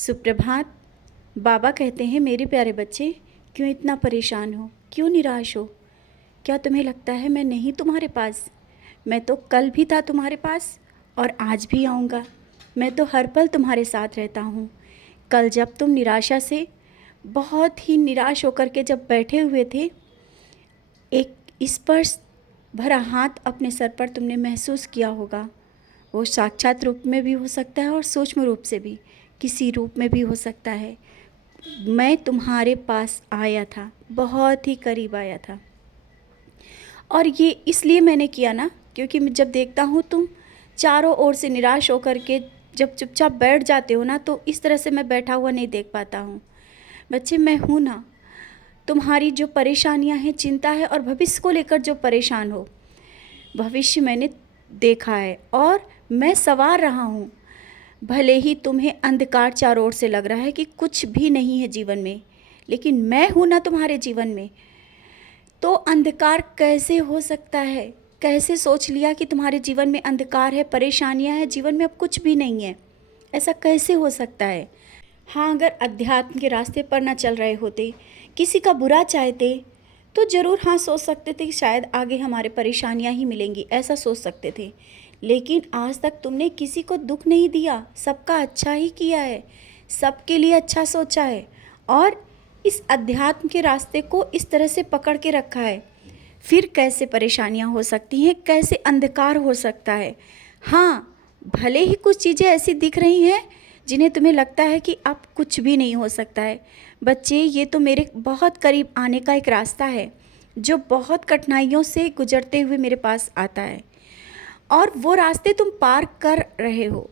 सुप्रभात। बाबा कहते हैं, मेरे प्यारे बच्चे, क्यों इतना परेशान हो, क्यों निराश हो? क्या तुम्हें लगता है मैं नहीं तुम्हारे पास? मैं तो कल भी था तुम्हारे पास और आज भी आऊँगा। मैं तो हर पल तुम्हारे साथ रहता हूँ। कल जब तुम निराशा से बहुत ही निराश होकर के जब बैठे हुए थे, एक स्पर्श भरा हाथ अपने सर पर तुमने महसूस किया होगा। वो साक्षात रूप में भी हो सकता है और सूक्ष्म रूप से भी, किसी रूप में भी हो सकता है। मैं तुम्हारे पास आया था, बहुत ही करीब आया था। और ये इसलिए मैंने किया ना, क्योंकि मैं जब देखता हूँ तुम चारों ओर से निराश होकर के जब चुपचाप बैठ जाते हो ना, तो इस तरह से मैं बैठा हुआ नहीं देख पाता हूँ। बच्चे, मैं हूँ ना। तुम्हारी जो परेशानियाँ हैं, चिंता है और भविष्य को लेकर जो परेशान हो, भविष्य मैंने देखा है और मैं सवार रहा हूँ। भले ही तुम्हें अंधकार चारों ओर से लग रहा है कि कुछ भी नहीं है जीवन में, लेकिन मैं हूँ ना तुम्हारे जीवन में। तो अंधकार कैसे हो सकता है? कैसे सोच लिया कि तुम्हारे जीवन में अंधकार है, परेशानियाँ हैं, जीवन में अब कुछ भी नहीं है? ऐसा कैसे हो सकता है? हाँ, अगर अध्यात्म के रास्ते पर ना चल रहे होते, किसी का बुरा चाहते, तो ज़रूर हाँ सोच सकते थे कि शायद आगे हमारे परेशानियाँ ही मिलेंगी, ऐसा सोच सकते थे। लेकिन आज तक तुमने किसी को दुख नहीं दिया, सबका अच्छा ही किया है, सबके लिए अच्छा सोचा है और इस अध्यात्म के रास्ते को इस तरह से पकड़ के रखा है। फिर कैसे परेशानियाँ हो सकती हैं, कैसे अंधकार हो सकता है? हाँ, भले ही कुछ चीज़ें ऐसी दिख रही हैं जिन्हें तुम्हें लगता है कि अब कुछ भी नहीं हो सकता है। बच्चे, ये तो मेरे बहुत करीब आने का एक रास्ता है, जो बहुत कठिनाइयों से गुजरते हुए मेरे पास आता है और वो रास्ते तुम पार कर रहे हो,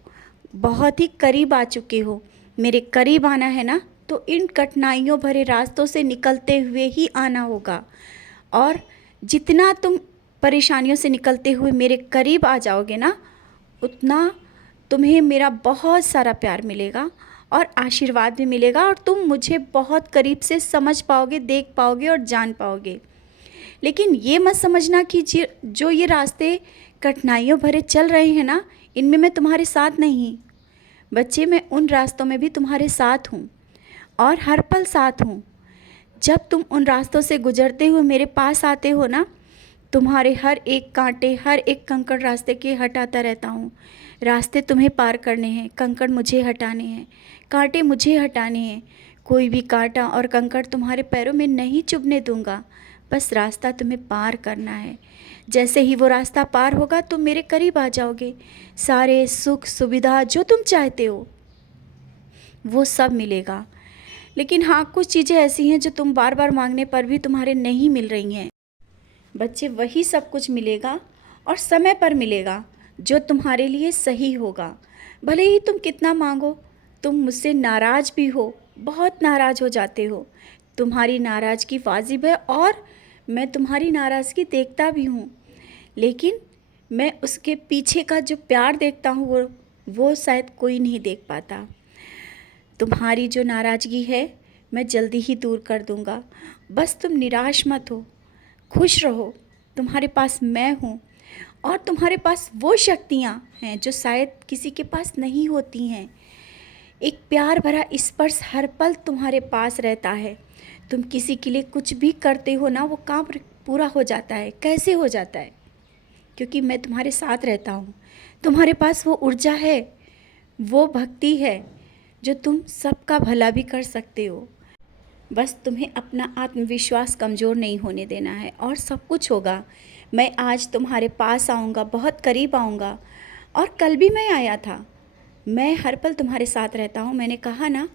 बहुत ही करीब आ चुके हो। मेरे करीब आना है ना, तो इन कठिनाइयों भरे रास्तों से निकलते हुए ही आना होगा। और जितना तुम परेशानियों से निकलते हुए मेरे करीब आ जाओगे ना, उतना तुम्हें मेरा बहुत सारा प्यार मिलेगा और आशीर्वाद भी मिलेगा और तुम मुझे बहुत करीब से समझ पाओगे, देख पाओगे और जान पाओगे। लेकिन ये मत समझना कि जो ये रास्ते कठिनाइयों भरे चल रहे हैं ना, इनमें मैं तुम्हारे साथ नहीं। बच्चे, मैं उन रास्तों में भी तुम्हारे साथ हूँ और हर पल साथ हूँ। जब तुम उन रास्तों से गुजरते हुए मेरे पास आते हो ना, तुम्हारे हर एक कांटे, हर एक कंकड़ रास्ते के हटाता रहता हूँ। रास्ते तुम्हें पार करने हैं, कंकड़ मुझे हटाने हैं, कांटे मुझे हटाने हैं। कोई भी कांटा और कंकड़ तुम्हारे पैरों में नहीं चुभने दूंगा। बस रास्ता तुम्हें पार करना है। जैसे ही वो रास्ता पार होगा, तुम मेरे करीब आ जाओगे। सारे सुख सुविधा जो तुम चाहते हो, वो सब मिलेगा। लेकिन हाँ, कुछ चीज़ें ऐसी हैं जो तुम बार बार मांगने पर भी तुम्हारे नहीं मिल रही हैं। बच्चे, वही सब कुछ मिलेगा और समय पर मिलेगा जो तुम्हारे लिए सही होगा। भले ही तुम कितना मांगो, तुम मुझसे नाराज़ भी हो, बहुत नाराज़ हो जाते हो। तुम्हारी नाराज़गी वाजिब है और मैं तुम्हारी नाराज़गी देखता भी हूँ, लेकिन मैं उसके पीछे का जो प्यार देखता हूँ, वो शायद कोई नहीं देख पाता। तुम्हारी जो नाराज़गी है, मैं जल्दी ही दूर कर दूँगा। बस तुम निराश मत हो, खुश रहो। तुम्हारे पास मैं हूँ और तुम्हारे पास वो शक्तियाँ हैं जो शायद किसी के पास नहीं होती हैं। एक प्यार भरा स्पर्श हर पल तुम्हारे पास रहता है। तुम किसी के लिए कुछ भी करते हो ना, वो काम पूरा हो जाता है। कैसे हो जाता है? क्योंकि मैं तुम्हारे साथ रहता हूँ। तुम्हारे पास वो ऊर्जा है, वो भक्ति है, जो तुम सबका भला भी कर सकते हो। बस तुम्हें अपना आत्मविश्वास कमज़ोर नहीं होने देना है और सब कुछ होगा। मैं आज तुम्हारे पास आऊँगा, बहुत करीब आऊँगा और कल भी मैं आया था। मैं हर पल तुम्हारे साथ रहता हूँ, मैंने कहा ना।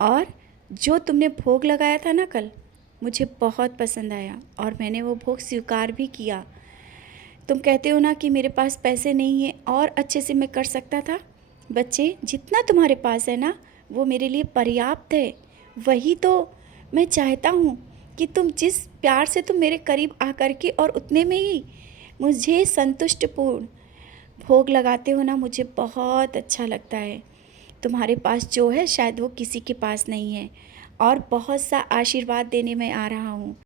और जो तुमने भोग लगाया था ना कल, मुझे बहुत पसंद आया और मैंने वो भोग स्वीकार भी किया। तुम कहते हो ना कि मेरे पास पैसे नहीं हैं और अच्छे से मैं कर सकता था। बच्चे, जितना तुम्हारे पास है ना, वो मेरे लिए पर्याप्त है। वही तो मैं चाहता हूँ कि तुम जिस प्यार से तुम मेरे करीब आकर के और उतने में ही मुझे संतुष्टपूर्ण भोग लगाते हो ना, मुझे बहुत अच्छा लगता है। तुम्हारे पास जो है शायद वो किसी के पास नहीं है और बहुत सा आशीर्वाद देने में आ रहा हूँ।